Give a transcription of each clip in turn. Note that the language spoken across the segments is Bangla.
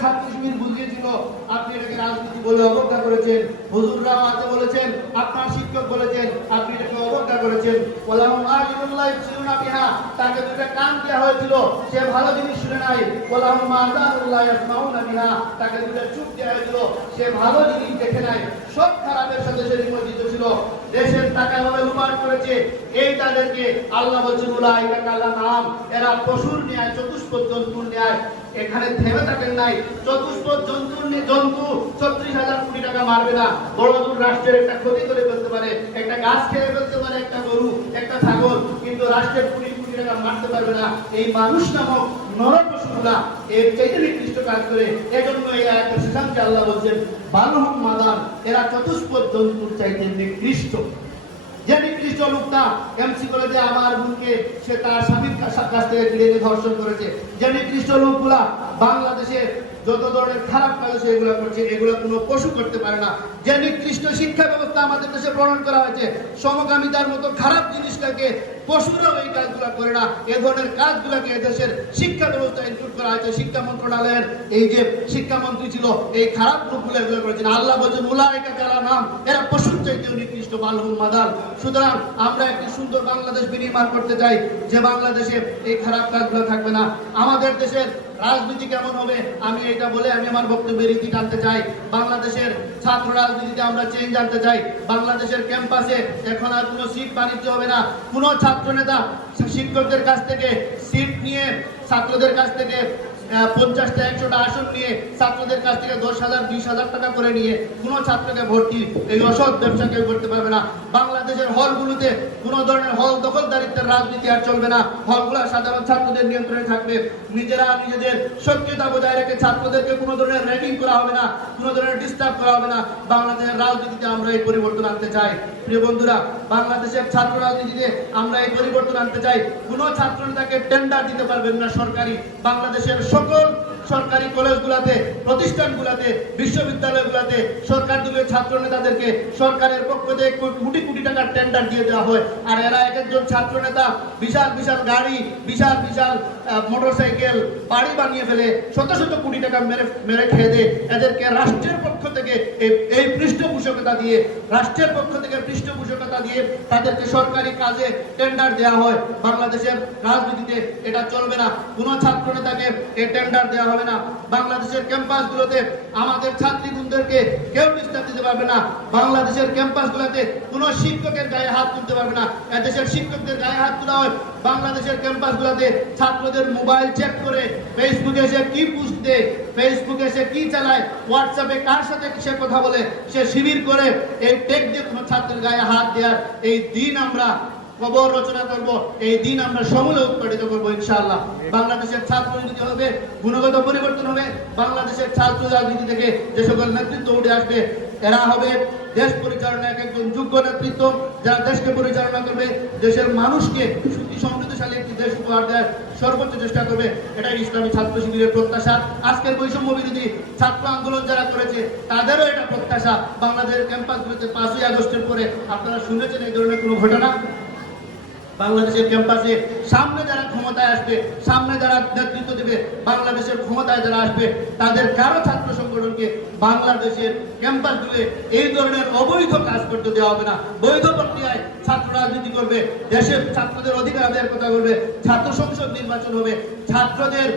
ছাত্র শিবির বুঝিয়েছিল, আপনি এটাকে রাজনীতি বলে অবজ্ঞা করেছেন, হুজুররা আতে বলেছেন, আপনার শিক্ষক বলেছেন, আপনি এটাকে অবজ্ঞা করেছেন। ওলাহুম আলিমুল্লাহ ইফসিলুনা বিহা তাকে দুটো কান দেওয়া হয়েছিল, সে ভালো জিনিস শুনে নাই। ওলাহুম আযানুল্লাহ ইয়াসমাউনা বিহা, তাকে দুটো চুপ দেওয়া হয়েছিল, সে ভালো জিনিস দেখে নাই। সব খারাপের সাথে সে নিমজ্জিত ছিল। দেশের টাকা করেছে এই তাদেরকে আল্লাহ বলছেন, উলাইকা নাম এরা পশুর ন্যায়, চতুষ্পদ জন্তুর ন্যায়। এখানে থেমে থাকেন নাই। চতুষ্পদ জন্তুর জন্তু ছত্রিশ হাজার কোটি টাকা মারবে না। বড় রাষ্ট্রের একটা ক্ষতি করে ফেলতে পারে। একটা গাছ খেয়ে ফেলতে পারে একটা গরু, একটা ছাগল, কিন্তু রাষ্ট্রের কোটি কোটি টাকা মারতে পারবে না। এই মানুষ নামক নরক পশুগুলা এর চাইতে নিকৃষ্ট কাজ করে। এজন্য এই আয়াতের শেষাংশে আল্লাহ বলছেন, বালহম মাদান, এরা চতুষ্পদ জন্তুর চাইতে নিকৃষ্ট। যে লোকটা এমসি কলেজে আমার বোনকে সে তার স্বামীর কাছ থেকে ধর্ষণ করেছে। যে লোকগুলা বাংলাদেশে যত ধরনের খারাপ কাজ এগুলো করছে, এগুলো কোনো পশু করতে পারে না। যে নিকৃষ্ট শিক্ষা ব্যবস্থা আমাদের দেশে প্রণয়ন করা হয়েছে, সমকামিতার মতো খারাপ জিনিসটাকে পশুরাও এই কাজগুলো করে না। এ ধরনের কাজগুলোকে এদেশের শিক্ষা ব্যবস্থা ইনক্লুড করা হয়েছে। শিক্ষা মন্ত্রণালয়ের এই যে শিক্ষামন্ত্রী ছিল, এই খারাপ লোকগুলো এগুলো করেছেন। আল্লাহ বলছেন, উলাইকা যারা নাম এরা পশুর চাইতেও নিকৃষ্ট বালহুল মাদাল সুতরাং আমরা একটি সুন্দর বাংলাদেশ বিনির্মাণ করতে চাই, যে বাংলাদেশে এই খারাপ কাজগুলো থাকবে না। আমাদের দেশের রাজনীতি কেমন হবে, আমি এটা বলে আমি আমার বক্তব্যের ইতি টানতে চাই। বাংলাদেশের ছাত্র রাজনীতিতে আমরা চেঞ্জ আনতে চাই। বাংলাদেশের ক্যাম্পাসে এখন আর কোনো সিট বাণিজ্য হবে না। কোনো ছাত্র নেতা শিক্ষকদের কাছ থেকে সিট নিয়ে ছাত্রদের কাছ থেকে পঞ্চাশটা, একশোটা আসন নিয়ে ছাত্রদের কাছ থেকে দশ হাজার, বিশ হাজার টাকা করে নিয়ে কোনো ছাত্রকে ভর্তি এই অসৎ ব্যবসা কেউ করতে পারবে না। বাংলাদেশের হলগুলোতে কোনো ধরনের হল দখলদারিত্বের রাজনীতি আর চলবে না। সাধারণ ছাত্রদের নিয়ন্ত্রণে থাকবে। নিজেরা নিজেদের সক্রিয়তা বজায় রেখে ছাত্রদেরকে কোনো ধরনের করা হবে না, কোনো ধরনের ডিস্টার্ব করা হবে না। বাংলাদেশের রাজনীতিতে আমরা এই পরিবর্তন আনতে চাই। প্রিয় বন্ধুরা, বাংলাদেশের ছাত্র রাজনীতিতে আমরা এই পরিবর্তন আনতে চাই। কোনো ছাত্র টেন্ডার দিতে পারবেন না সরকারি। বাংলাদেশের সকল সরকারি কলেজগুলোতে, প্রতিষ্ঠানগুলোতে, বিশ্ববিদ্যালয়গুলোতে সরকার দিলে ছাত্র নেতাদেরকে সরকারের পক্ষ থেকে কোটি কোটি টাকার টেন্ডার দিয়ে দেওয়া হয়। আর এরা এক একজন ছাত্র নেতা বিশাল বিশাল গাড়ি, বিশাল বিশাল মোটরসাইকেল, বাড়ি বানিয়ে ফেলে শত শত কোটি টাকা মেরে মেরে খেয়ে দেয়। এদেরকে রাষ্ট্রের পক্ষ থেকে এই পৃষ্ঠপোষকতা দিয়ে, রাষ্ট্রের পক্ষ থেকে পৃষ্ঠপোষকতা দিয়ে তাদেরকে সরকারি কাজে টেন্ডার দেওয়া হয়। বাংলাদেশের রাজনীতিতে এটা চলবে না। কোনো ছাত্র নেতাকে এই টেন্ডার দেওয়া হবে না। বাংলাদেশের ক্যাম্পাসগুলোতে আমাদের ছাত্রীবৃন্দদেরকে কেউ ডিস্টার্ব দিতে পারবে না। বাংলাদেশের ক্যাম্পাসগুলোতে কোনো শিক্ষকের গায়ে হাত তুলতে পারবে না। এদেশের শিক্ষকদের গায়ে হাত তোলা হয়। বাংলাদেশের ক্যাম্পাসগুলোতে ছাত্রদের মোবাইল চেক করে ফেসবুকে এসে কি পোস্ট দেয় ফেসবুকে এসে কি চালায় হোয়াটসঅ্যাপে কার সাথে সে কথা বলে, সে শিবির করে এই টেক দিয়ে কোনো ছাত্রের গায়ে হাত দেওয়ার এই দিন আমরা খবর রচনা করব। এই দিন আমরা সমূলে উৎপাদিত করব ইনশাআল্লাহ। বাংলাদেশের ছাত্র রাজনীতি হবে, গুণগত পরিবর্তন হবে। বাংলাদেশের ছাত্র রাজনীতি থেকে যে সকল নেতৃত্ব উঠে আসবে, এরা হবে দেশ পরিচালনা এক একজন যোগ্য নেতৃত্ব। যারা দেশকে পরিচালনা করবে, দেশের মানুষকে সুখী, সমৃদ্ধশালী একটি দেশ উপহার দেয় সর্বোচ্চ চেষ্টা করবে। এটাই ইসলামী ছাত্র শিবিরের প্রত্যাশা। আজকের বৈষম্য বিরোধী ছাত্র আন্দোলন যারা করেছে, তাদেরও এটা প্রত্যাশা। বাংলাদেশের ক্যাম্পাসগুলোতে পাঁচই আগস্টের পরে আপনারা শুনেছেন এই ধরনের কোনো ঘটনা? বাংলাদেশের ক্যাম্পাসে সামনে যারা ক্ষমতায় আসবে, সামনে যারা নেতৃত্ব দেবে, বাংলাদেশের ক্ষমতায় যারা আসবে, তাদের কারও ছাত্র সংগঠনকে বাংলাদেশের ক্যাম্পাস জুড়ে এই ধরনের অবৈধ কাজ করতে দেওয়া হবে না। বৈধ প্রক্রিয়ায় ছাত্র রাজনীতি করবে, দেশের ছাত্রদের অধিকার আদায়ের কথা বলবে, ছাত্র সংসদ নির্বাচন হবে, ছাত্রদের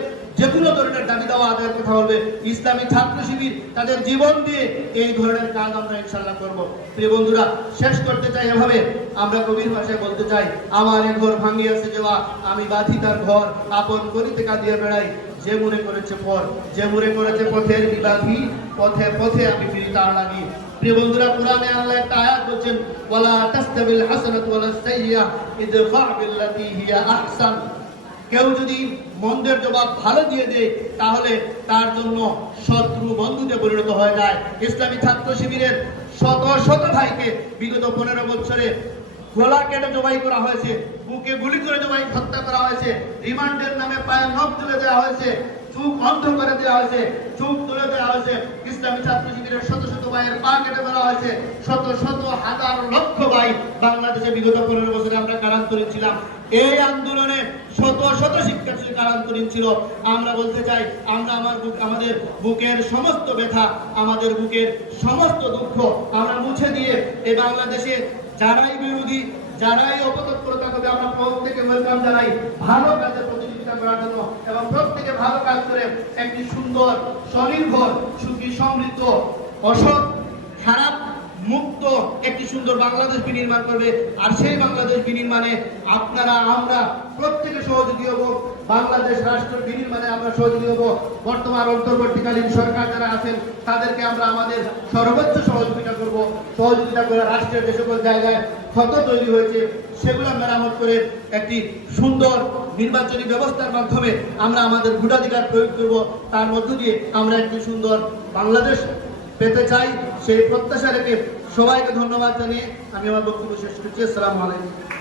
যে ধরনের দাবি দেওয়া আদায়ের কথা বলবে, ইসলামী ছাত্র শিবির তাদের জীবন দিয়ে এই ধরনের কাজ আমরা ইনশাল্লাহ করব। প্রিয় বন্ধুরা, শেষ করতে চাই এভাবে। আমরা কবির ভাষায় বলতে চাই, আমার এ ঘর ভাঙিয়াছে যাওয়া, আমি বাঁধি তার ঘর, আপন করিতে কাঁদিয়ে বেড়াই। যে মনে করেছে পর, যে মনে করেছে পথের বিবাধী পথে পথে আমি ফিরি তার লাগি। প্রিয় বন্ধুরা, কোরআনে আল্লাহ একটা আয়াত বলছেন, ওয়ালা তাস্তাবিল হাসানাতু ওয়ালা সাইয়্যা ইদফা বিল্লাতি হিয়া আহসান। কেউ যদি মন্দের জবাব ভালো দিয়ে দেয়, তাহলে তার জন্য শত্রু বন্ধুতে পরিণত হয়ে যায়। ইসলামী ছাত্র শিবিরের শত শত ভাইকে বিগত পনেরো বছরে গলা কেটে জবাই করা হয়েছে, বুকে গুলি করে জবাই হত্যা করা হয়েছে, রিমান্ডের নামে পায়ে নখ তুলে দেওয়া হয়েছে। চুপ অন্ধ করে দেওয়া হয়েছে, চুপ তুলে দেওয়া হয়েছে। ইসলামী ছাত্র শিবিরের শত শত ভাইয়ের পা কেটে ফেলা হয়েছে, শত শত হাজার লক্ষ ভাই বাংলাদেশে বিগত পনেরো বছরে আমরা কারান্তরীণ ছিলাম। এই আন্দোলনে শত শত শিক্ষার্থী কারান্তরীণ ছিল। আমরা বলতে চাই, আমরা আমার বুক, আমাদের বুকের সমস্ত ব্যথা, আমাদের বুকের সমস্ত দুঃখ আমরা মুছে দিয়ে এই বাংলাদেশে যারাই বিরোধী, যারাই অপতৎপরতা করবে, আমরা প্রত্যেকে ওয়েলকাম জানাই। ভালো কাজে করার জন্য এবং প্রত্যেকে ভালো কাজ করে একটি সুন্দর স্বনির্ভর সুখী সমৃদ্ধ অসৎ মুক্ত একটি সুন্দর বাংলাদেশ বিনির্মাণ করবে। আর সেই বাংলাদেশ বিনির্মাণে আপনারা, আমরা প্রত্যেকে সহযোগী হব। বাংলাদেশ রাষ্ট্র বিনির্মাণে আমরা সহযোগী হব। বর্তমান অন্তর্বর্তীকালীন সরকার যারা আছেন, তাদেরকে আমরা আমাদের সর্বোচ্চ সহযোগিতা করব। সহযোগিতা করে রাষ্ট্রের যে সকল জায়গায় ক্ষত তৈরি হয়েছে, সেগুলো মেরামত করে একটি সুন্দর নির্বাচনী ব্যবস্থার মাধ্যমে আমরা আমাদের ভোটাধিকার প্রয়োগ করব। তার মধ্য দিয়ে আমরা একটি সুন্দর বাংলাদেশ পেতে চাই সেই প্রত্যাশা রেখে সবাইকে ধন্যবাদ জানিয়ে আমি আমার বক্তব্য শেষ করছি। আসসালামু আলাইকুম।